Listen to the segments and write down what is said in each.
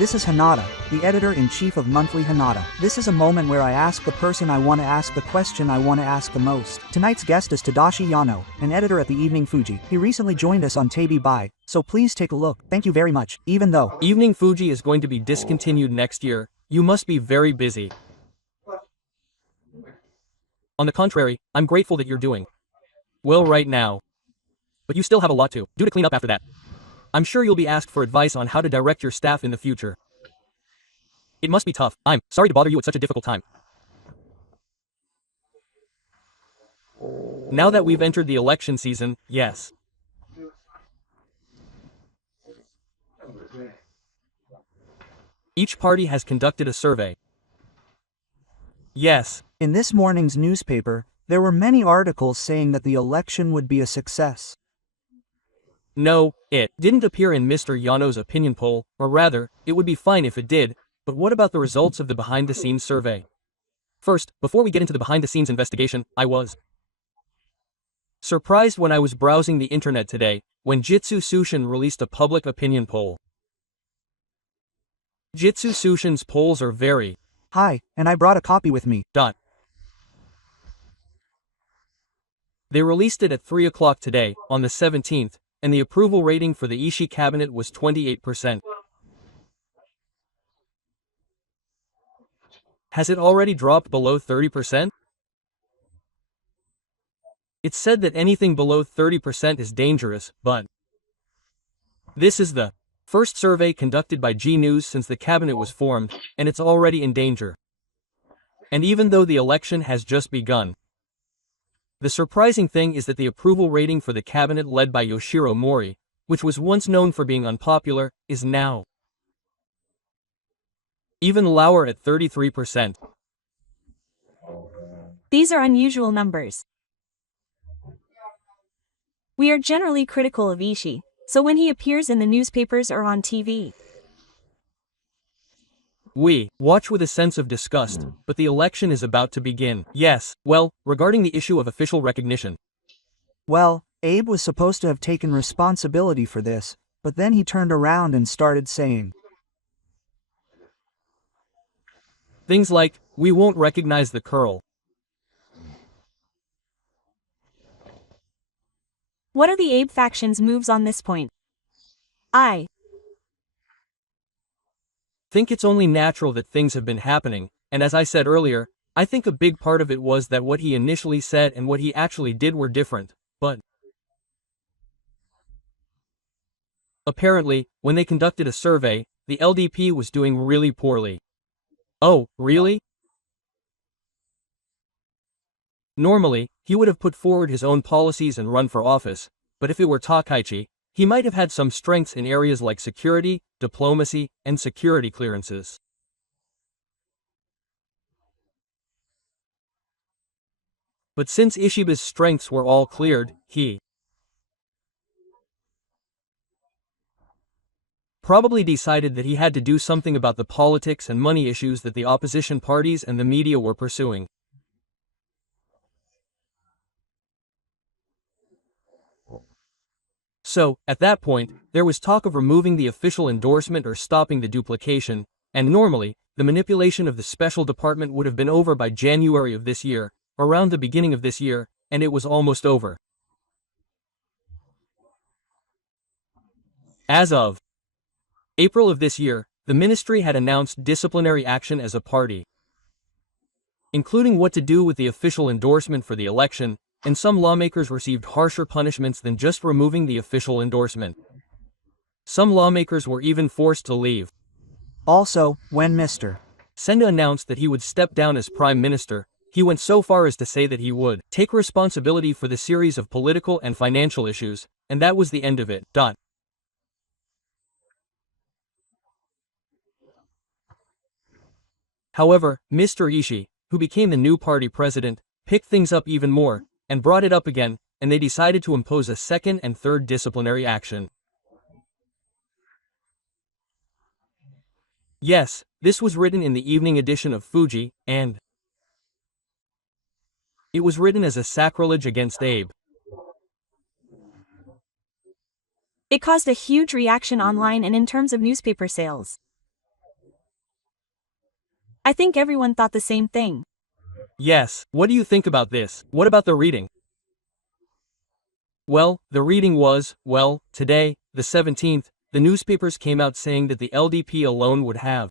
This is Hanada, the editor-in-chief of Monthly Hanada. This is a moment where I ask the person I want to ask the question I want to ask the most. Tonight's guest is Tadashi Yano, an editor at the Evening Fuji. He recently joined us on Tabi Bai, so please take a look. Thank you very much, even though Evening Fuji is going to be discontinued next year. You must be very busy. On the contrary, I'm grateful that you're doing well right now. But you still have a lot to do to clean up after that. I'm sure you'll be asked for advice on how to direct your staff in the future. It must be tough. I'm sorry to bother you at such a difficult time. Now that we've entered the election season, yes. Each party has conducted a survey. Yes. In this morning's newspaper, there were many articles saying that the election would be a success. No, it didn't appear in Mr. Yano's opinion poll, or rather, it would be fine if it did, but what about the results of the behind-the-scenes survey? First, before we get into the behind-the-scenes investigation, I was surprised when I was browsing the internet today, when Jitsu Sushin released a public opinion poll. Jitsu Sushin's polls are very high, and I brought a copy with me. They released it at 3 o'clock today, on the 17th, and the approval rating for the Ishii cabinet was 28%. Has it already dropped below 30%? It's said that anything below 30% is dangerous, but this is the first survey conducted by G News since the cabinet was formed, and it's already in danger. And even though the election has just begun, the surprising thing is that the approval rating for the cabinet led by Yoshiro Mori, which was once known for being unpopular, is now even lower at 33%. These are unusual numbers. We are generally critical of Ishii, so when he appears in the newspapers or on TV, we watch with a sense of disgust, but the election is about to begin. Yes, well, regarding the issue of official recognition. Well, Abe was supposed to have taken responsibility for this, but then he turned around and started saying things like, we won't recognize the curl. What are the Abe faction's moves on this point? I think it's only natural that things have been happening, and as I said earlier, I think a big part of it was that what he initially said and what he actually did were different, but apparently, when they conducted a survey, the LDP was doing really poorly. Oh, really? Normally, he would have put forward his own policies and run for office, but if it were Takaichi, he might have had some strengths in areas like security, diplomacy, and security clearances. But since Ishiba's strengths were all cleared, he probably decided that he had to do something about the politics and money issues that the opposition parties and the media were pursuing. So, at that point, there was talk of removing the official endorsement or stopping the duplication, and normally, the manipulation of the special department would have been over by January of this year, around the beginning of this year, and it was almost over. As of April of this year, the ministry had announced disciplinary action as a party, including what to do with the official endorsement for the election, and some lawmakers received harsher punishments than just removing the official endorsement. Some lawmakers were even forced to leave. Also, when Mr. Senda announced that he would step down as prime minister, he went so far as to say that he would take responsibility for the series of political and financial issues, and that was the end of it. However, Mr. Ishii, who became the new party president, picked things up even more, and brought it up again, and they decided to impose a second and third disciplinary action. Yes, this was written in the evening edition of Fuji, and it was written as a sacrilege against Abe. It caused a huge reaction online and in terms of newspaper sales. I think everyone thought the same thing. Yes, what do you think about this? What about the reading? Well, the reading was, today, the 17th, the newspapers came out saying that the LDP alone would have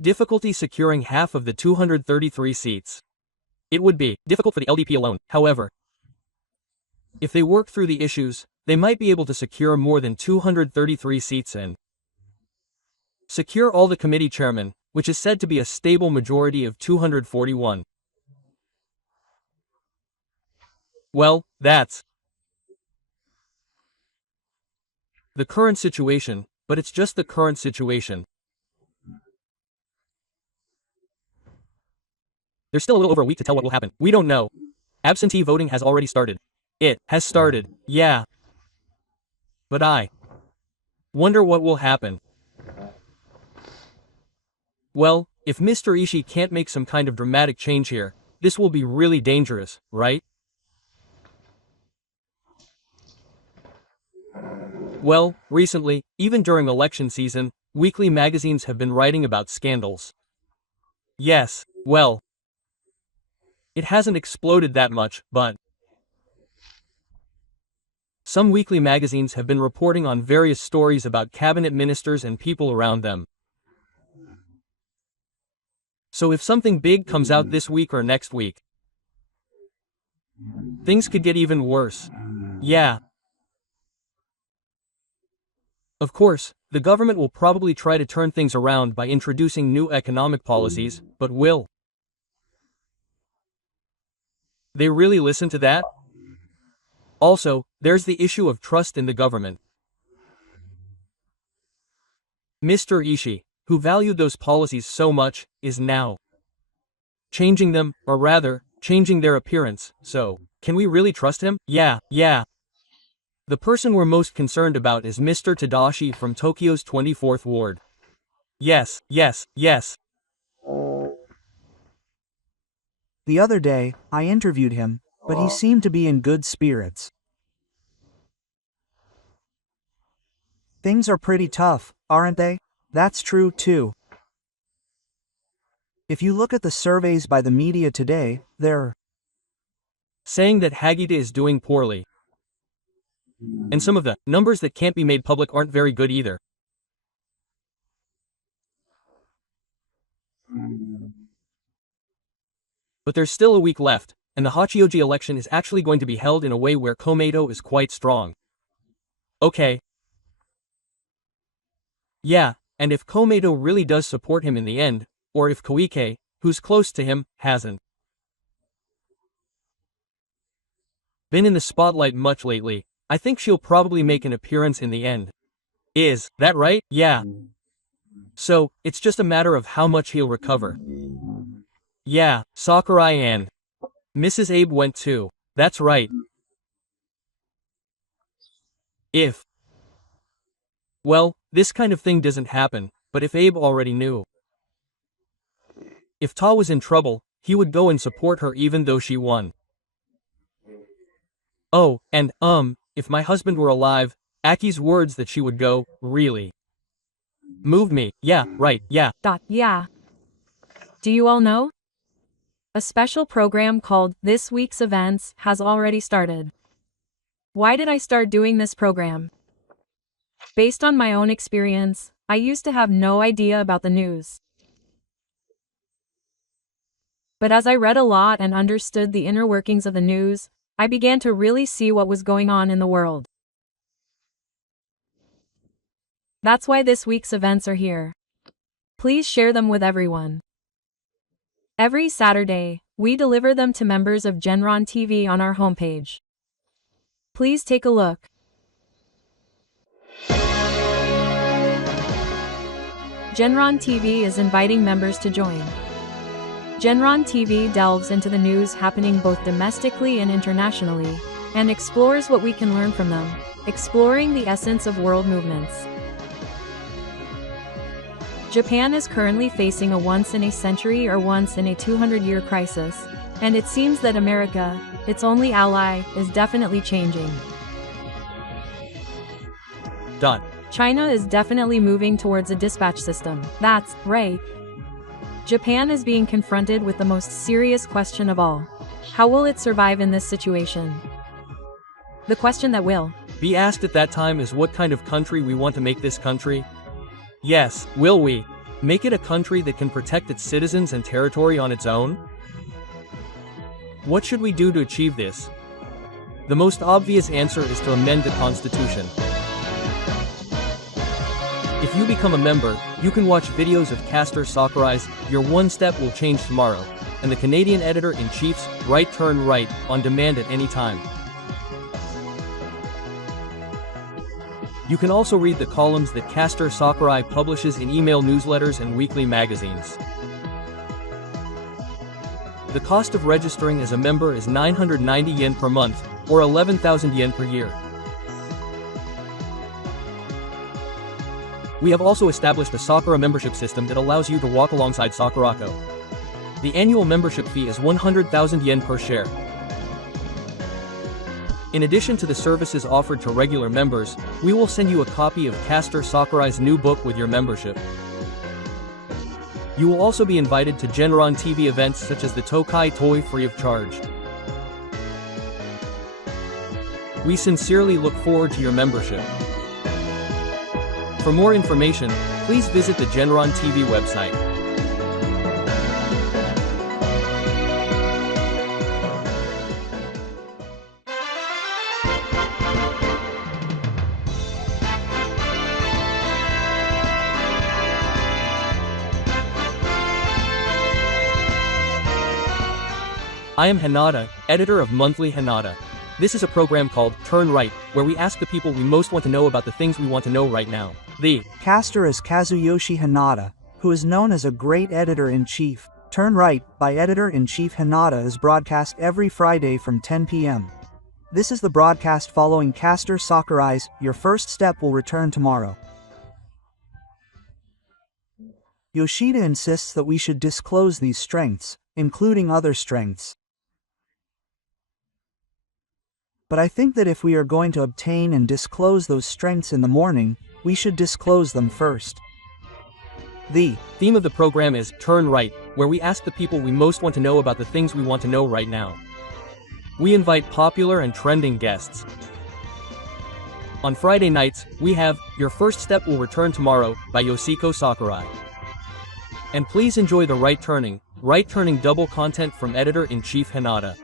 difficulty securing half of the 233 seats. It would be difficult for the LDP alone, however. If they work through the issues, they might be able to secure more than 233 seats and secure all the committee chairmen, which is said to be a stable majority of 241. Well, that's the current situation, but it's just the current situation. There's still a little over a week to tell what will happen. We don't know. Absentee voting has already started. It has started, yeah. But I wonder what will happen. Well, if Mr. Ishii can't make some kind of dramatic change here, this will be really dangerous, right? Well, recently, even during election season, weekly magazines have been writing about scandals. Yes, well, it hasn't exploded that much, but some weekly magazines have been reporting on various stories about cabinet ministers and people around them. So if something big comes out this week or next week, things could get even worse. Yeah. Of course, the government will probably try to turn things around by introducing new economic policies, but will they really listen to that? Also, there's the issue of trust in the government. Mr. Ishii, who valued those policies so much, is now changing them, or rather, changing their appearance, so, can we really trust him? Yeah. The person we're most concerned about is Mr. Tadashi from Tokyo's 24th Ward. Yes. The other day, I interviewed him, but he seemed to be in good spirits. Things are pretty tough, aren't they? That's true too. If you look at the surveys by the media today, they're saying that Hagida is doing poorly. And some of the numbers that can't be made public aren't very good either. But there's still a week left, and the Hachioji election is actually going to be held in a way where Komeito is quite strong. Okay. Yeah, and if Komeito really does support him in the end, or if Koike, who's close to him, hasn't been in the spotlight much lately, I think she'll probably make an appearance in the end. Is that right? Yeah. So, it's just a matter of how much he'll recover. Yeah, Sakurai and Mrs. Abe went too. That's right. Well, this kind of thing doesn't happen, but if Abe already knew. If Ta was in trouble, he would go and support her even though she won. Oh, and, if my husband were alive, Aki's words that she would go, really moved me. Yeah, right, yeah. Yeah. Do you all know? A special program called This Week's Events has already started. Why did I start doing this program? Based on my own experience, I used to have no idea about the news. But as I read a lot and understood the inner workings of the news, I began to really see what was going on in the world. That's why this week's events are here. Please share them with everyone. Every Saturday, we deliver them to members of Genron TV on our homepage. Please take a look. Genron TV is inviting members to join. Genron TV delves into the news happening both domestically and internationally, and explores what we can learn from them, exploring the essence of world movements. Japan is currently facing a once-in-a-century or once-in-a-200-year crisis, and it seems that America, its only ally, is definitely changing. China is definitely moving towards a dispatch system. That's right. Japan is being confronted with the most serious question of all. How will it survive in this situation? The question that will be asked at that time is what kind of country we want to make this country. Yes, will we make it a country that can protect its citizens and territory on its own? What should we do to achieve this? The most obvious answer is to amend the Constitution. If you become a member, you can watch videos of Castor Sakurai's Your One Step Will Change Tomorrow, and the Canadian Editor-in-Chief's Right Turn Right on demand at any time. You can also read the columns that Castor Sakurai publishes in email newsletters and weekly magazines. The cost of registering as a member is 990 yen per month, or 11,000 yen per year. We have also established a Sakura membership system that allows you to walk alongside Sakurako. The annual membership fee is 100,000 yen per share. In addition to the services offered to regular members, we will send you a copy of Castor Sakurai's new book with your membership. You will also be invited to Genron TV events such as the Tokai Toy free of charge. We sincerely look forward to your membership. For more information, please visit the Genron TV website. I am Hanada, editor of Monthly Hanada. This is a program called Turn Right, where we ask the people we most want to know about the things we want to know right now. The caster is Kazuyoshi Hanada, who is known as a great editor-in-chief. Turn Right, by editor-in-chief Hanada is broadcast every Friday from 10 p.m. This is the broadcast following Castor Sakurai's Your First Step Will Return Tomorrow. Yoshida insists that we should disclose these strengths, including other strengths. But I think that if we are going to obtain and disclose those strengths in the morning, we should disclose them first. The theme of the program is Turn Right, where we ask the people we most want to know about the things we want to know right now. We invite popular and trending guests. On Friday nights, we have Your First Step Will Return Tomorrow by Yoshiko Sakurai. And please enjoy the Right Turning double content from editor-in-chief Hanada.